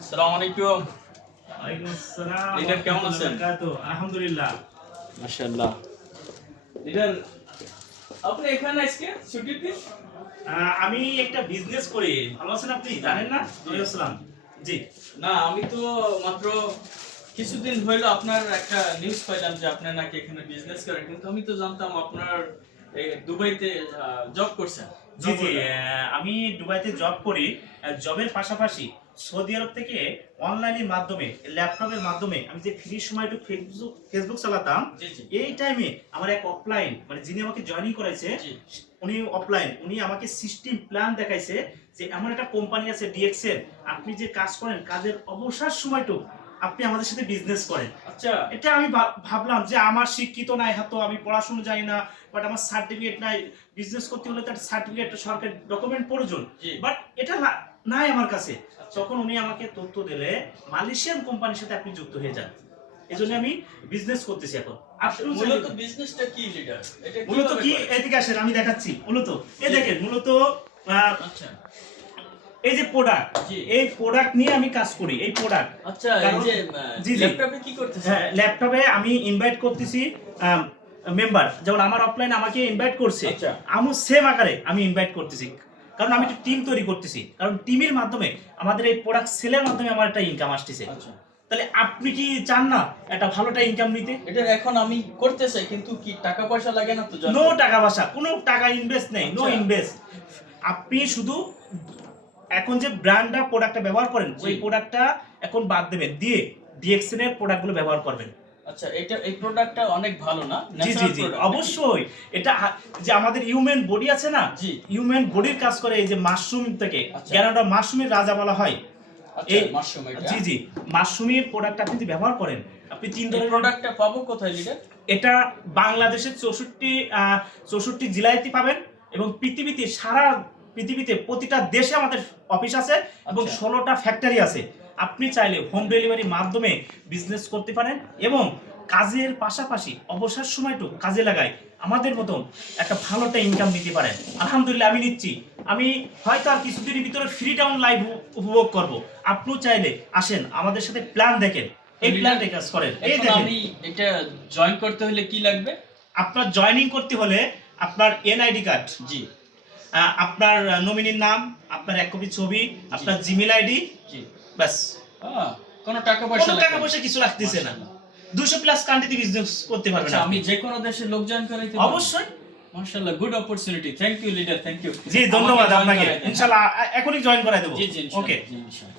আসসালামু আলাইকুম। ওয়ালাইকুম আসসালাম। লিডার কেমন আছেন? আলহামদুলিল্লাহ। মাশাআল্লাহ। লিডার, আপনি এখানে আজকে ছুটির দিন? আমি একটা বিজনেস করি। ভালো আছেন আপনি? জানেন না? ওয়ালাইকুম আসসালাম। জি। না, আমি তো মাত্র কিছুদিন হইলো আপনার একটা নিউজ পাইলাম যে আপনি নাকি এখানে বিজনেস করেন, কিন্তু আমি তো জানতাম আপনার এই দুবাইতে জব করছেন। জি, জি। আমি দুবাইতে জব করি। জবের পাশাপাশি সৌদি আরব থেকে অনলাইনের মাধ্যমে, ল্যাপটপের মাধ্যমে আমি যে ফ্রি সময় একটু ফেসবুক চালাতাম, জি, জি। এই টাইমে আমার এক অফলাইন মানে যিনি আমাকে জয়েনিং করাইছে, জি। উনি অফলাইন, উনি আমাকে সিস্টেম প্ল্যান দেখাইছে যে এমন একটা কোম্পানি আছে ডিএক্সএল, আপনি যে কাজ করেন কাজের অবসর সময়টুকু আপনি আমাদের সাথে বিজনেস করেন। আচ্ছা। এটা আমি ভাবলাম যে আমার শিক্ষিত নাই, হয়তো আমি পড়াশোনা জানি না, বাট আমার সার্টিফিকেট নাই, বিজনেস করতে হলে তার সার্টিফিকেট সরকারি ডকুমেন্ট প্রয়োজন, জি। বাট এটা নাই আমার কাছে। আচ্ছা। তখন উনি আমাকে তথ্য দিলে মালয়েশিয়ান কোম্পানির সাথে আপনি যুক্ত হয়ে যান, এজন্য আমি বিজনেস করতেছি এখন। আপনিও মূলত বিজনেসটা কি লিডার? এটা মূলত কিভাবে কি, করেন? এদিকে আসেন আমি দেখাচ্ছি। মূলত এই দেখেন, মূলত আচ্ছা। এই যে প্রোডাক্ট, জি। এই প্রোডাক্ট নিয়ে আমি কাজ করি। এই প্রোডাক্ট, আচ্ছা, এই যে জি, জি, ল্যাপটপে কি করতেছেন? হ্যাঁ, ল্যাপটপে আমি ইনভাইট করতেছি মেম্বার, যেমন আমার অফলাইন আমাকে ইনভাইট করছে, আচ্ছা। আমি সেম আকারে আমি ইনভাইট করতেছি, কারণ আমি একটা টিম তৈরি করতেছি, কারণ টিমের মাধ্যমে আমাদের এই প্রোডাক্ট সেলের মাধ্যমে আমার একটা ইনকাম আসতেছে। আচ্ছা। তাহলে আপনি কি চান না একটা ভালোটা ইনকাম নিতে? এটা এখন আমি করতে চাই, কিন্তু কি টাকা পয়সা লাগে না তো? নো টাকা পয়সা, কোনো টাকা ইনভেস্ট নেই, নো আচ্ছা। ইনভেস্ট। আপনি শুধু এখন যে ব্র্যান্ডটা প্রোডাক্টটা ব্যবহার করেন, ওই প্রোডাক্টটা এখন বাদ দেবেন, দিয়ে ডিএক্সএন এর প্রোডাক্টগুলো ব্যবহার করবেন। আচ্ছা, এই প্রোডাক্টটা অনেক ভালো না? জি, জি, ন্যাচারাল জি, প্রোডাক্ট অবশ্যই। এটা যে আমাদের হিউম্যান বডি আছে না, জি। হিউম্যান বডির কাজ করে এই যে মাশরুম থেকে, আচ্ছা। কেন ওটা মাশরুমের রাজা বলা হয়। আচ্ছা, এই মাশরুম এটা। জি, জি, মাশরুমের প্রোডাক্ট আপনি যদি ব্যবহার করেন, আপনি তিন এই ধরনের প্রোডাক্টটা পাবো কোথায় লিডার? এটা বাংলাদেশের 64 জেলাতে পাবেন, এবং পৃথিবীতে সারা পৃথিবীতে প্রতিটা দেশে আমাদের অফিস আছে, এবং আচ্ছা। 16টা ফ্যাক্টরি আছে। আপনি চাইলে হোম ডেলিভারির মাধ্যমে বিজনেস করতে পারেন, এবং কাজের পাশাপাশি অবসর সময়টুকু কাজে লাগায় আমাদের মতন একটা ভালো একটা ইনকাম নিতে পারেন। আলহামদুলিল্লাহ আমি নিচ্ছি। আমি হয়তো আর কিছুদিনের ভিতরে ফ্রি ডাউন লাইভ উপভোগ করব। আপনিও চাইলে আসেন, আমাদের সাথে প্ল্যান দেখেন, এই প্ল্যানটা কাজ করেন। এই এখন দেখেন, আমি এটা জয়েন করতে হলে কি লাগবে? আপনার জয়েনিং করতে হলে আপনার এনআইডি কার্ড, জি, আপনার নমিনির নাম, আপনার এক কপি ছবি, আপনার জিমেল আইডি, জি। ব্যাস। কোনো টাকা পয়সা কোনো লাগবে টাকা না? পয়সা কিছু লাগতেছে না। মাশাআল্লাহ। 200 প্লাস কান্ট্রিতে বিজনেস করতে পারবেন আচ্ছা, আপনি। আমি যে কোনো দেশের লোক জয়েন করাইতে পারবো? অবশ্যই। মাশাআল্লাহ, good opportunity. Thank you leader, thank you. জি, ধন্যবাদ আপনাকে। ইনশাআল্লাহ এখনই জয়েন করাই দেব। জি, জি, ইনশাআল্লাহ। ওকে। জি, ইনশাআল্লাহ।